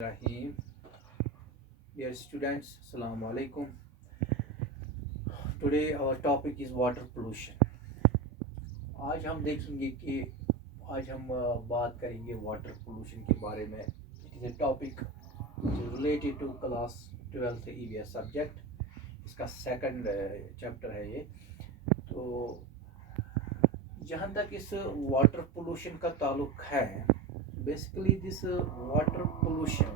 Rahim. Dear students, Assalamu alaikum. Today our topic is water pollution. आज हम देखेंगे कि आज हम बात करेंगे वाटर पोल्यूशन के बारे में. It is a topic related to class 12th EVS subject. इसका सेकंड चैप्टर है ये. तो जहाँ तक इस वाटर पोल्यूशन का ताल्लुक है, basically this water pollution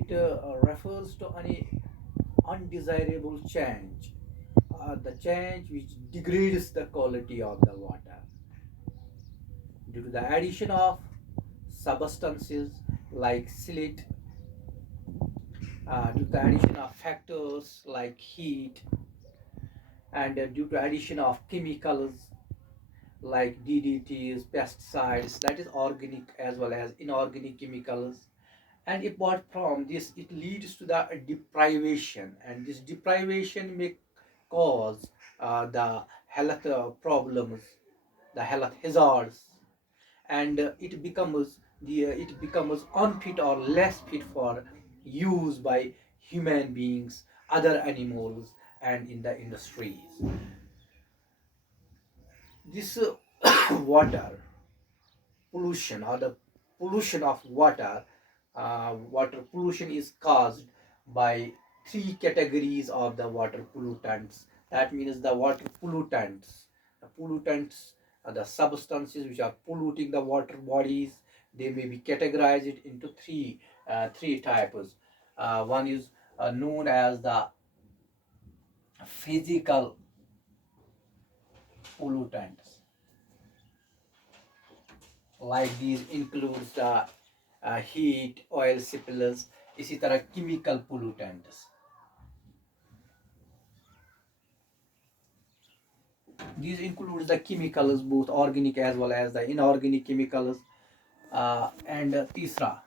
it refers to any undesirable change, the change which degrades the quality of the water due to the addition of substances like silt, due to the addition of factors like heat, and due to addition of chemicals like DDTs, pesticides, that is organic as well as inorganic chemicals. And apart from this, it leads to the deprivation, and this deprivation may cause the health problems, the health hazards, and it becomes unfit or less fit for use by human beings, other animals, and in the industries. This water pollution, or the pollution of water pollution is caused by three categories of the water pollutants. That means the pollutants are the substances which are polluting the water bodies. They may be categorized into three types. One is known as the physical pollutants, like these includes the heat, oil spills. इसी तरह chemical pollutants. These includes the chemicals, both organic as well as the inorganic chemicals. And तीसरा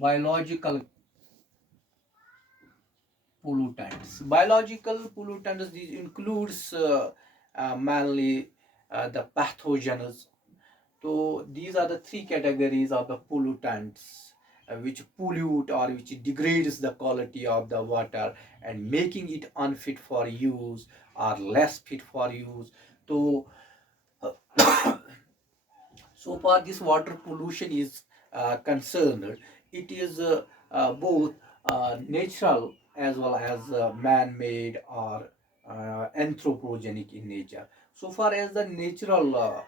biological pollutants. Biological pollutants, these includes mainly the pathogens. So these are the three categories of the pollutants which pollute or which degrades the quality of the water and making it unfit for use or less fit for use. So so far this water pollution is concerned, it is both natural as well as man-made or anthropogenic in nature. So far as the natural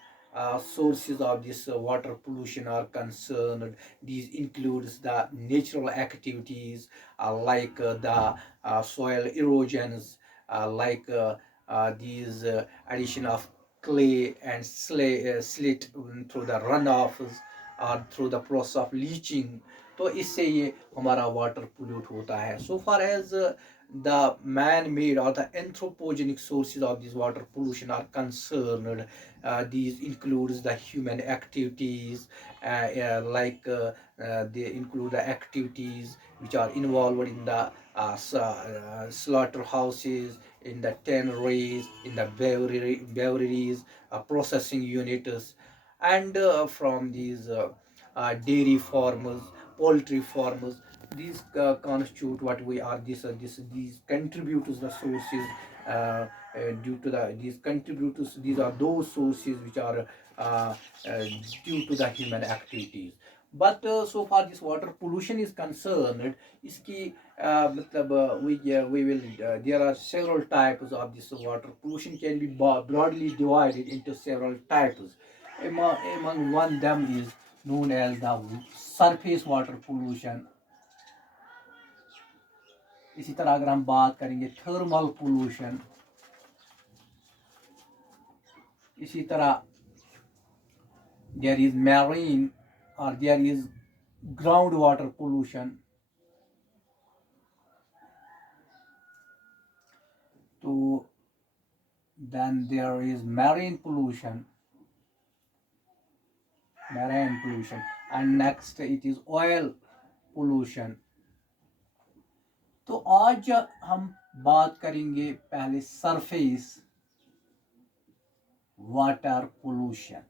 sources of this water pollution are concerned, these includes the natural activities like the soil erosions, like these addition of clay and slit through the runoffs or through the process of leaching. तो इससे ये हमारा water pollute होता है. So far as the man-made or the anthropogenic sources of this water pollution are concerned, these includes the human activities, they include the activities which are involved in the slaughterhouses, in the tanneries, in the breweries, processing units, and from these dairy farmers, poultry farmers. These constitute what we are. These contribute to the sources. Due to these contributors, these are those sources which are due to the human activities. But so far this water pollution is concerned, इसकी मतलब we will there are several types of this water pollution, can be broadly divided into several types. Among one them is known as the surface water pollution. इसी तरह अगर हम बात करेंगे thermal pollution, इसी तरह there is marine or there is groundwater pollution. So then there is marine pollution, and next it is oil pollution. तो आज हम बात करेंगे पहले surface water pollution.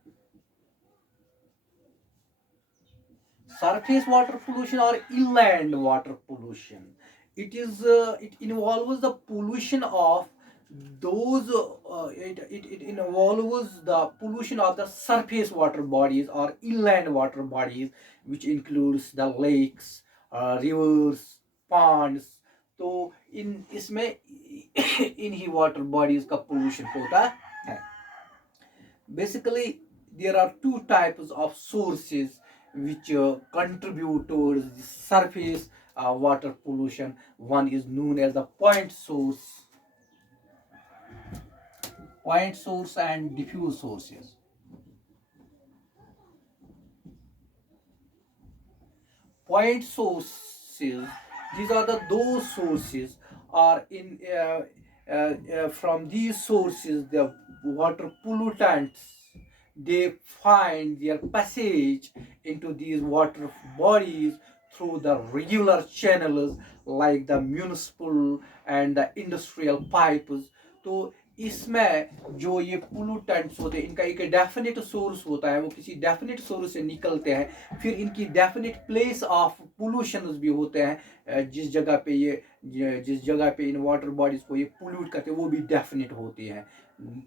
surface water pollution or inland water pollution. It involves the pollution of it involves the pollution of the surface water bodies or inland water bodies, which includes the lakes, rivers, ponds. तो इन इसमें इन्हीं water bodies का pollution होता है. Basically, there are two types of sources which contribute towards the surface water pollution. One is known as the point source and diffuse sources. Point sources, these are those sources are in from these sources the water pollutants, they find their passage into these water bodies through the regular channels like the municipal and the industrial pipes. तो इसमें जो ये pollutants होते हैं इनका एक definite source होता है, वो किसी डेफिनेट सोर्स से निकलते हैं, फिर इनकी डेफिनेट प्लेस ऑफ पोल्यूशन भी होते हैं, जिस जगह पे इन वाटर बॉडीज को ये पोल्यूट करते हैं वो भी डेफिनेट होती हैं.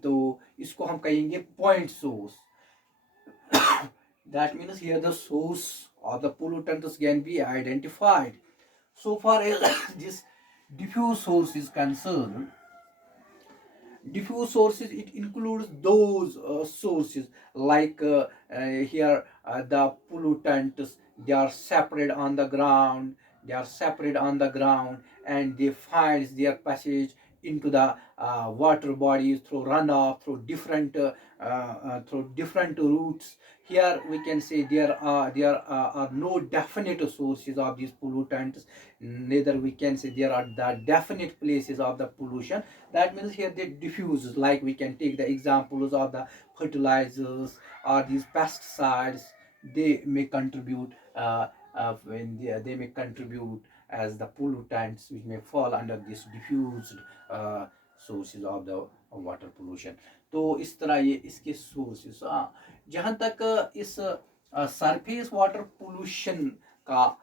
तो इसको हम कहेंगे point source. That means here the source of the pollutants can be identified. So far as this diffuse source is concerned, diffuse sources, it includes those sources like here the pollutants, they are separate on the ground, and they find their passage into the water bodies through runoff, through different routes. Here we can say there are no definite sources of these pollutants, neither we can say there are the definite places of the pollution. That means here they diffuse, like we can take the examples of the fertilizers or these pesticides. They may contribute when they may contribute as the pollutants which may fall under this diffused sources of the water pollution. तो इस तरह ये इसके sources. जहाँ तक इस surface water pollution का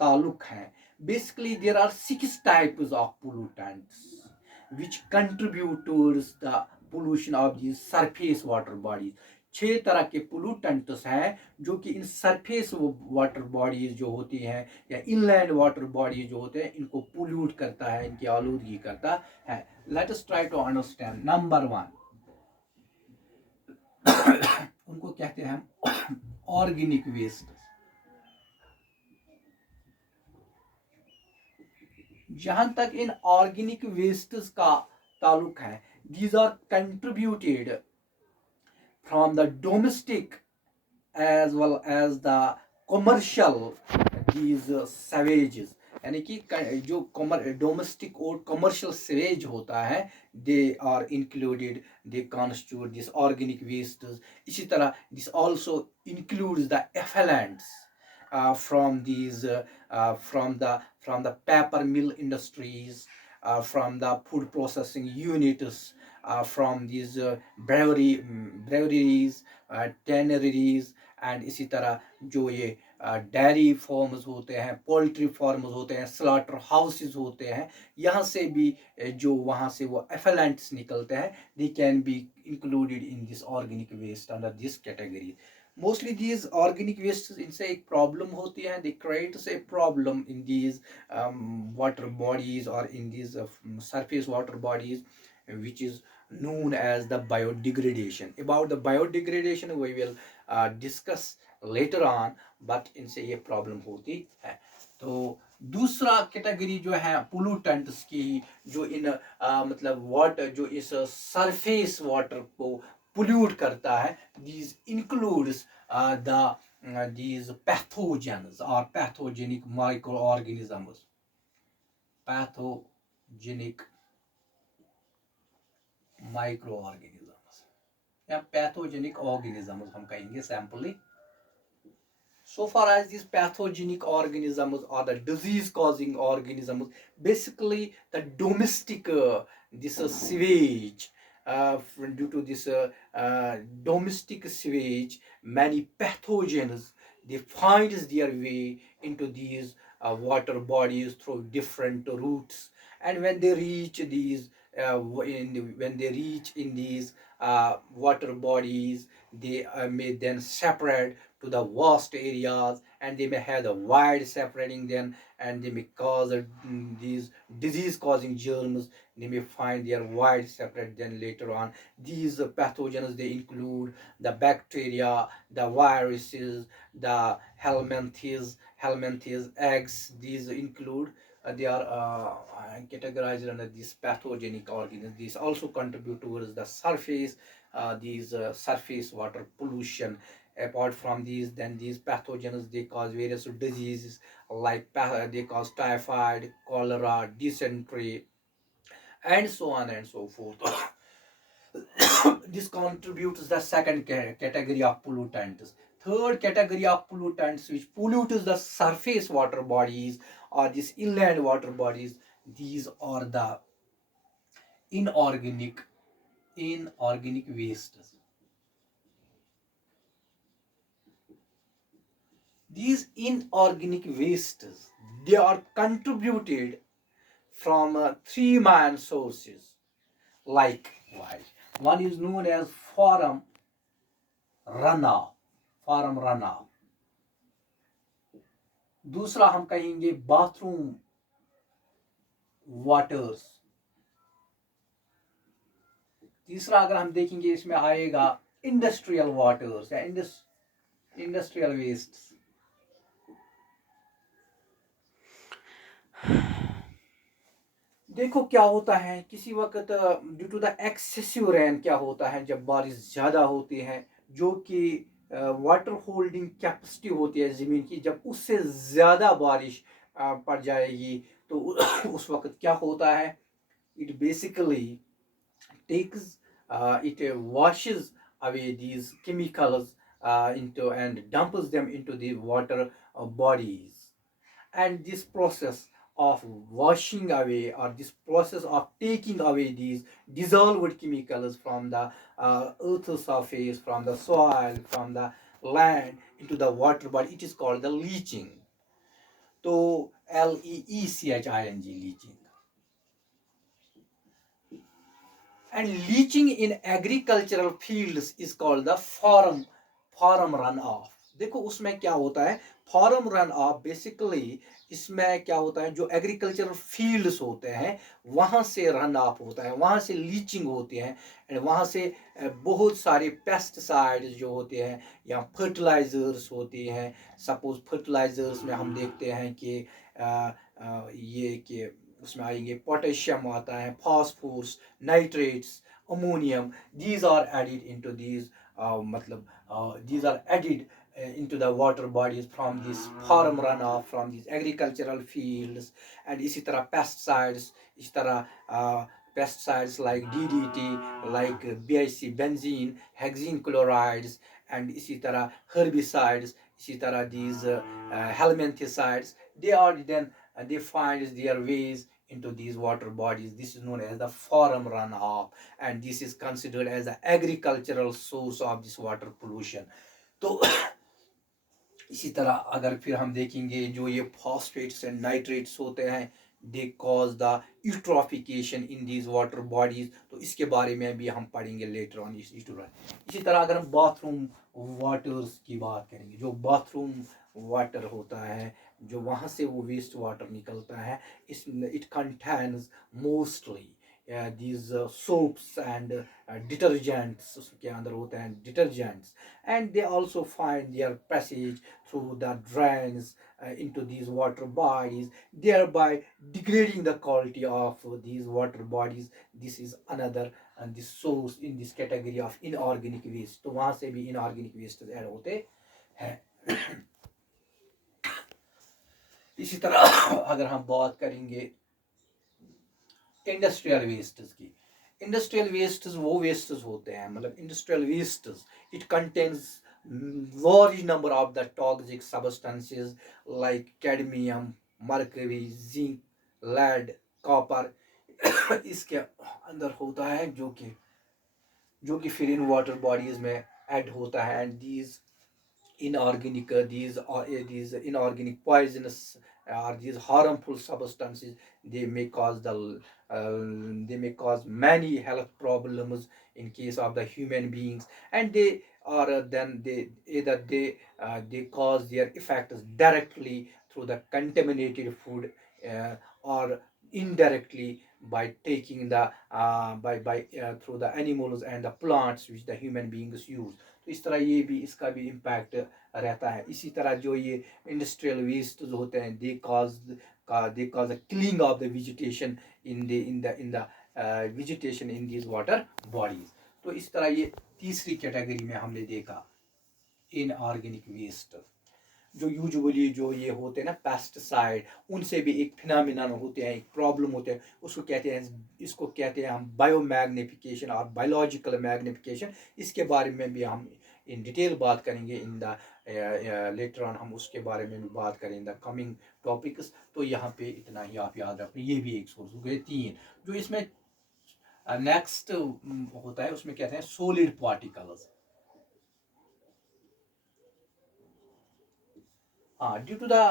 ताल्लुक है, basically there are 6 types of pollutants which contribute towards the pollution of these surface water bodies. 6 तरह के पोल्यूटेंट्स हैं जो कि इन सरफेस वाटर बॉडीज जो होती हैं या इनलैंड वाटर बॉडीज जो होते हैं इनको पोल्यूट करता है, इनकी आलूदगी करता है. Let us try to understand. Number 1 उनको कहते हैं हम ऑर्गेनिक वेस्ट. जहां तक इन ऑर्गेनिक वेस्ट्स का ताल्लुक है, these are contributed from the domestic as well as the commercial these savages. यानी कि जो डोमेस्टिक और कमर्शियल सेवेज होता है, they are included, they constitute this organic waste. इसी तरह this also includes the effluents from the paper mill industries, from the food processing units, from these breweries, tanneries, and इसी तरह जो ये dairy farms होते हैं, पोल्ट्री फार्म्स होते हैं, स्लॉटर हाउसेस होते हैं, यहाँ से भी जो वहाँ से वो एफेलेंट्स निकलते हैं, they can be included in this organic waste under this category. Mostly these organic wastes इनसे एक problem होती है, they create a problem in these water bodies or in these surface water bodies, which is known as the biodegradation. About the biodegradation we will discuss later on, but इनसे ये problem होती है. तो दूसरा category जो है pollutants की, जो इन मतलब वाटर जो इस सरफेस वाटर को pollute करता है, these includes these pathogens or pathogenic microorganisms. Pathogenic microorganisms या pathogenic organisms हम कहेंगे simply. So far as these pathogenic organisms or the disease causing organisms, basically the domestic this sewage, due to this domestic sewage, many pathogens they find their way into these water bodies through different routes. And when they reach these when they reach in these water bodies, they may then separate to the vast areas, and they may have the wide separating them, and they may cause these disease causing germs. They may find their wide separate then later on. These pathogens, they include the bacteria, the viruses, the helminthes eggs. These include they are categorized under these pathogenic organisms. These also contribute towards the surface, these surface water pollution. Apart from these, then these pathogens, they cause various diseases like they cause typhoid, cholera, dysentery, and so on and so forth. This contributes the second category of pollutants. Third category of pollutants which pollutes the surface water bodies or these inland water bodies, these are the inorganic inorganic wastes. These inorganic wastes, they are contributed from three main sources. Likewise, one is known as runoff farm runoff. दूसरा हम कहेंगे bathroom waters. तीसरा अगर हम देखेंगे इसमें आएगा industrial waters या इंडस्ट्रियल वेस्ट। देखो क्या होता है किसी वक्त due to the excessive rain क्या होता है, जब बारिश ज़्यादा होती है, जो कि वाटर होल्डिंग कैपेसिटी होती है ज़मीन की, जब उससे ज़्यादा बारिश पड़ जाएगी तो उस वक्त क्या होता है, it basically takes it washes away these chemicals into and dumps them into the water bodies. And this process of washing away, or this process of taking away these dissolved chemicals from the earth's surface, from the soil, from the land into the water body, it is called the leaching. So leeching, leaching. And leaching in agricultural fields is called the farm runoff. देखो उसमें क्या होता है, farm run of basically इसमें क्या होता है, जो एग्रीकल्चरल फील्ड्स होते हैं वहां से रन ऑफ होता है, वहां से लीचिंग होती है, एंड वहां से बहुत सारे पेस्टिसाइड्स जो होते हैं या फर्टिलाइजर्स होते हैं। सपोज फर्टिलाइजर्स में हम देखते हैं कि ये कि उसमें आएंगे पोटेशियम आता है, phosphorus, nitrates, ammonium, these are added into these these are added into the water bodies from this farm runoff, from these agricultural fields. And इसी तरह pesticides, इसी तरह pesticides like DDT, like BIC, benzene, hexene chlorides, and इसी तरह herbicides, इसी तरह these helminthicides, they are then they find their ways into these water bodies. This is known as the farm runoff, and this is considered as the agricultural source of this water pollution. तो इसी तरह अगर फिर हम देखेंगे जो ये phosphates and nitrates होते हैं, they cause the eutrophication in these water bodies, तो इसके बारे में भी हम पढ़ेंगे लेटर ऑन इसी तरह अगर हम बाथरूम वाटर्स की बात करेंगे, जो बाथरूम वाटर होता है, जो वहाँ से वो वेस्ट वाटर निकलता है, इस it contains mostly these soaps and detergents, उसके अंदर होते हैं detergents, and they also find their passage through the drains into these water bodies, thereby degrading the quality of these water bodies. This is another and this source in this category of inorganic waste. तो वहाँ से भी inorganic waste add होते हैं। इसी तरह अगर हम बात करेंगे इंडस्ट्रियल वेस्ट्स की, इंडस्ट्रियल वेस्ट्स वो वेस्ट्स होते हैं, मतलब industrial wastes it contains large number of the toxic substances like cadmium, mercury, zinc, lead, copper इसके अंदर होता है जो कि फिर इन वाटर बॉडीज में ऐड होता है, and inorganic these inorganic poisonous or these harmful substances. They may cause uh, they may cause many health problems in case of the human beings, and they or then they either they cause their effects directly through the contaminated food, or indirectly by taking the through the animals and the plants which the human beings use. तो इस तरह ये भी इसका भी impact रहता है. इसी तरह जो ये इंडस्ट्रियल वेस्ट होते हैं, they cause the killing of the vegetation in the vegetation in these water bodies. तो इस तरह ये तीसरी कैटेगरी में हमने देखा इनऑर्गेनिक वेस्ट. जो यूजुअली जो ये होते हैं ना पेस्टिसाइड, उनसे भी एक फिनोमिनन होते हैं, एक प्रॉब्लम होते हैं. उसको कहते हैं, इसको कहते हैं हम बायो मैग्निफिकेशन और बायोलॉजिकल मैग्निफिकेशन. इसके बारे में भी हम इन डिटेल बात करेंगे इन द लेटर ऑन. हम उसके बारे में भी बात करें इन द कमिंग टॉपिक्स. तो यहाँ पे इतना ही आप याद रखें. ये भी एक सोर्स हो गए तीन. जो इसमें नेक्स्ट होता है उसमें कहते हैं solid particles. Due to the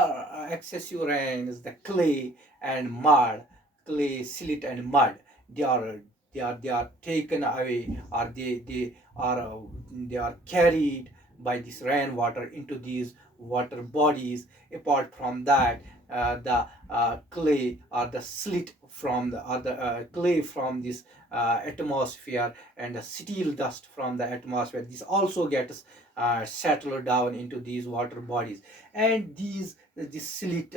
excessive rains, the clay and mud, clay, silt and mud, they are they are taken away, or they are carried by this rainwater into these water bodies. Apart from that, the clay or the silt from the clay from this atmosphere, and the steel dust from the atmosphere, this also gets settled down into these water bodies. And these this silt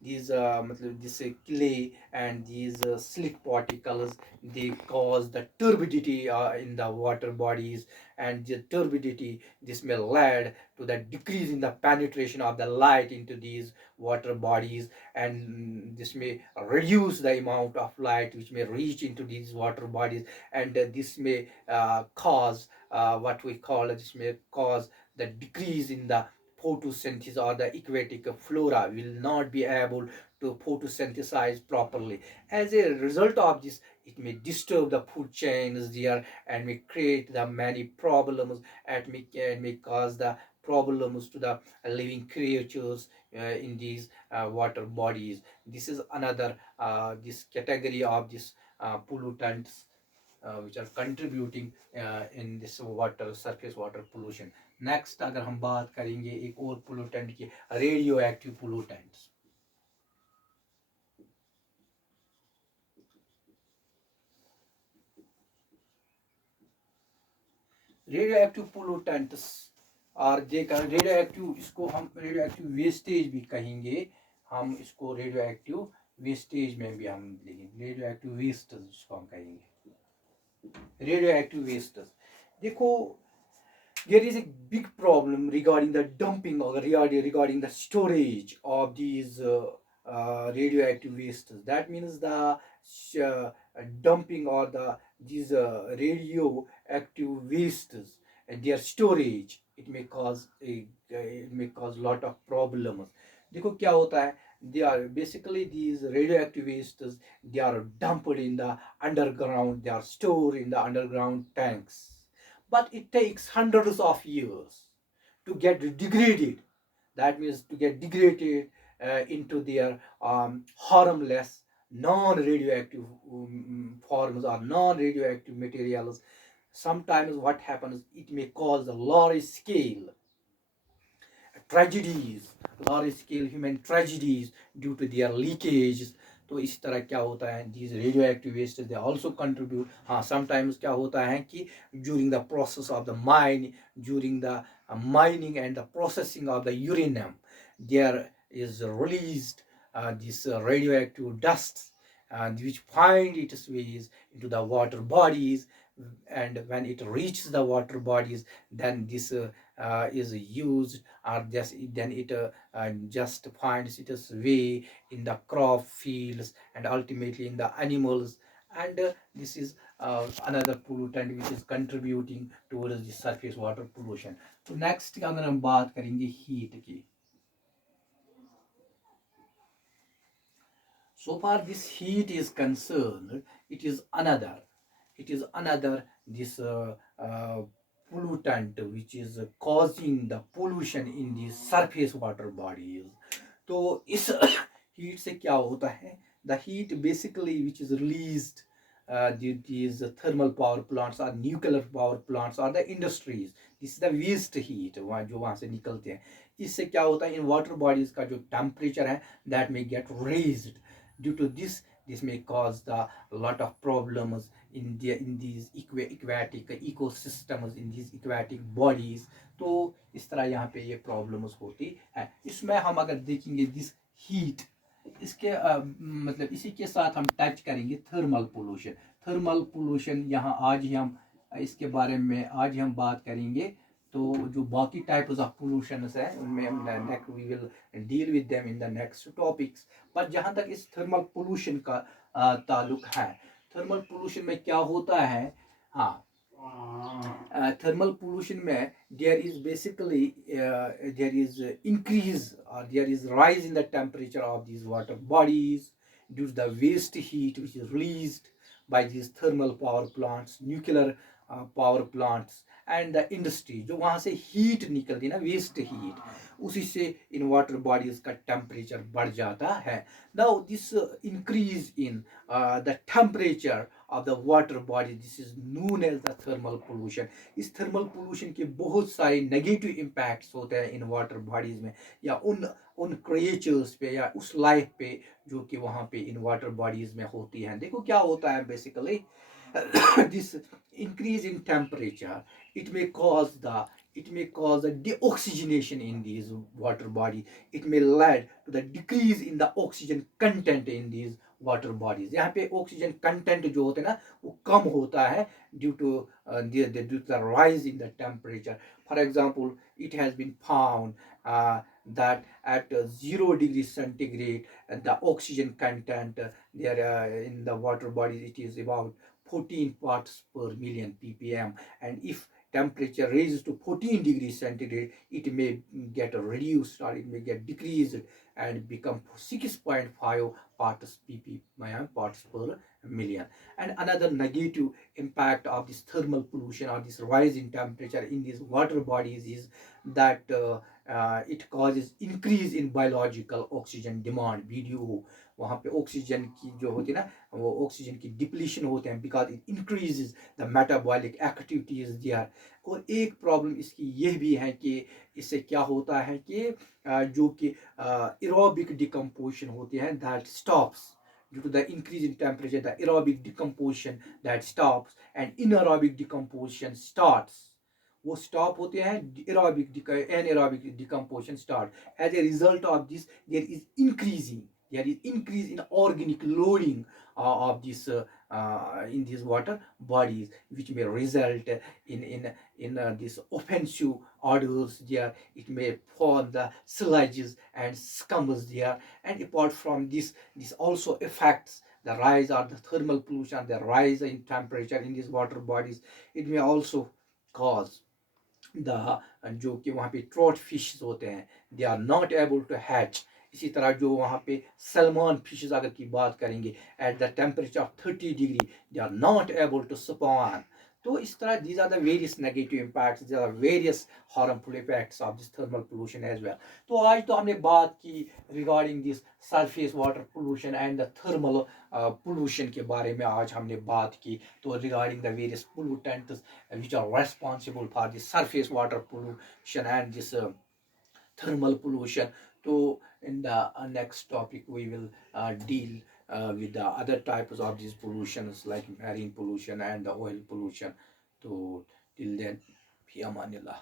this clay and these silt particles, they cause the turbidity in the water bodies. And the turbidity, this may lead to the decrease in the penetration of the light into these water bodies, and this may reduce the amount of light which may reach into these water bodies. And this may cause what we call this may cause the decrease in the photosynthesis, or the aquatic flora will not be able to photosynthesize properly. As a result of this, it may disturb the food chains there, and may create the many problems, and may cause the problems to the living creatures in these water bodies. This is another this category of this pollutants which are contributing in this water surface water pollution. Next अगर हम बात करेंगे एक और pollutant की, radio active pollutants. Radio active pollutants और radio active, इसको हम रेडियो एक्टिव वेस्टेज भी कहेंगे. हम इसको रेडियो एक्टिव वेस्टेज में भी हम लेंगे, रेडियो एक्टिव वेस्ट जिसको हम कहेंगे. रेडियो एक्टिव वेस्ट, देखो there is a big problem regarding the dumping or regarding the storage of these radioactive wastes. That means the dumping or these radioactive wastes and their storage, it may cause lot of problems. देखो क्या होता है, they are basically these radioactive wastes, they are dumped in the underground, they are stored in the underground tanks, but it takes hundreds of years to get degraded. That means to get degraded into their harmless non-radioactive forms or non-radioactive materials. Sometimes what happens, it may cause a large scale tragedies, large scale human tragedies due to their leakages. तो इस तरह क्या होता है, these radioactive waste they also contribute. हाँ, sometimes क्या होता है कि during the process of the mine, during the mining and the processing of the uranium, there is released this radioactive dust, which find its ways into the water bodies. And when it reaches the water bodies, then this is used, or just then it just finds its way in the crop fields and ultimately in the animals. And this is another pollutant which is contributing towards the surface water pollution. तो next अगर हम बात करेंगे heat की, so far this heat is concerned, it is another this pollutant which is causing the pollution in the surface water bodies. तो इस heat से क्या होता है, the heat basically which is released these thermal power plants or nuclear power plants or the industries, this is the waste heat जो वहाँ से निकलते हैं, इससे क्या होता है इन वाटर बॉडीज का जो टेम्परेचर है that may get raised. Due to this may cause the lot of problems in these aquatic ecosystems, in these aquatic bodies. तो इस तरह यहाँ पे ये प्रॉब्लम्स होती है। इसमें हम अगर देखेंगे दिस हीट, इसके मतलब इसी के साथ हम टच करेंगे थर्मल पोल्यूशन। थर्मल पोल्यूशन यहाँ आज ही हम इसके बारे में आज ही हम बात करेंगे। तो जो बाकी टाइप्स ऑफ पोल्यूशंस है उनमें हम next we will deal with them in the next topics. पर जहाँ तक इस थर्मल पोल्यूशन का ताल्लुक है, थर्मल पोल्यूशन में क्या होता है, हाँ, thermal pollution में there is basically there is increase or there is rise in the temperature of these water bodies due to the waste heat which is released by these thermal power plants, nuclear power plants and the industry। जो वहाँ से heat निकलती है ना, waste heat, उसी से in water bodies का temperature बढ़ जाता है। Now this increase in the temperature of the water body, this is known as the thermal pollution। इस thermal pollution के बहुत सारे नेगेटिव इम्पैक्ट्स होते हैं इन वाटर बॉडीज में या उन क्रिएचर्स पे या उस लाइफ पे जो कि वहाँ पे इन वाटर बॉडीज में होती हैं। देखो क्या होता है basically this increase in temperature, it may cause the deoxygenation in these water body, it may lead to the decrease in the oxygen content in these water bodies. यहाँ पे oxygen content जो होते हैं ना वो कम होता है due to the rise in the temperature. For example it has been found that at 0 degree centigrade the oxygen content there in the water bodies it is about 14 parts per million ppm, and if temperature raises to 14 degrees centigrade it may get reduced or it may get decreased and become 6.5 parts per million. And another negative impact of this thermal pollution or this rise in temperature in these water bodies is that it causes increase in biological oxygen demand, BDO। वहाँ पे oxygen की जो होती है ना वो oxygen की depletion होते हैं because it increases the metabolic activities there. और एक प्रॉब्लम इसकी यह भी है कि इससे क्या होता है कि जो कि एरोबिक डिकम्पोजिशन होती है that stops due to the increase in temperature, the aerobic decomposition that stops and anaerobic decomposition starts। वो स्टॉप होते हैं, anaerobic decomposition start। as a result of this there is increase in organic loading of this in these water bodies, which may result in this offensive odors there, it may form the sludges and scums there। And apart from this also affects the rise of the thermal pollution, the rise in temperature in these water bodies। it may also cause the जो कि वहाँ पे trout fish होते हैं they are not able to hatch. इसी तरह जो वहाँ पे सलमान फिशेस अगर की बात करेंगे at the temperature of 30 degree they are not able to spawn. तो इस तरह these are the various negative impacts, these are various harmful effects of this thermal pollution as well. तो आज तो हमने बात की regarding this surface water pollution and the thermal pollution के बारे में आज हमने बात की। तो regarding the various pollutants which are responsible for the surface water pollution and this thermal pollution। So in the next topic we will deal with the other types of these pollutions like marine pollution and the oil pollution। So till then, fi amanillah।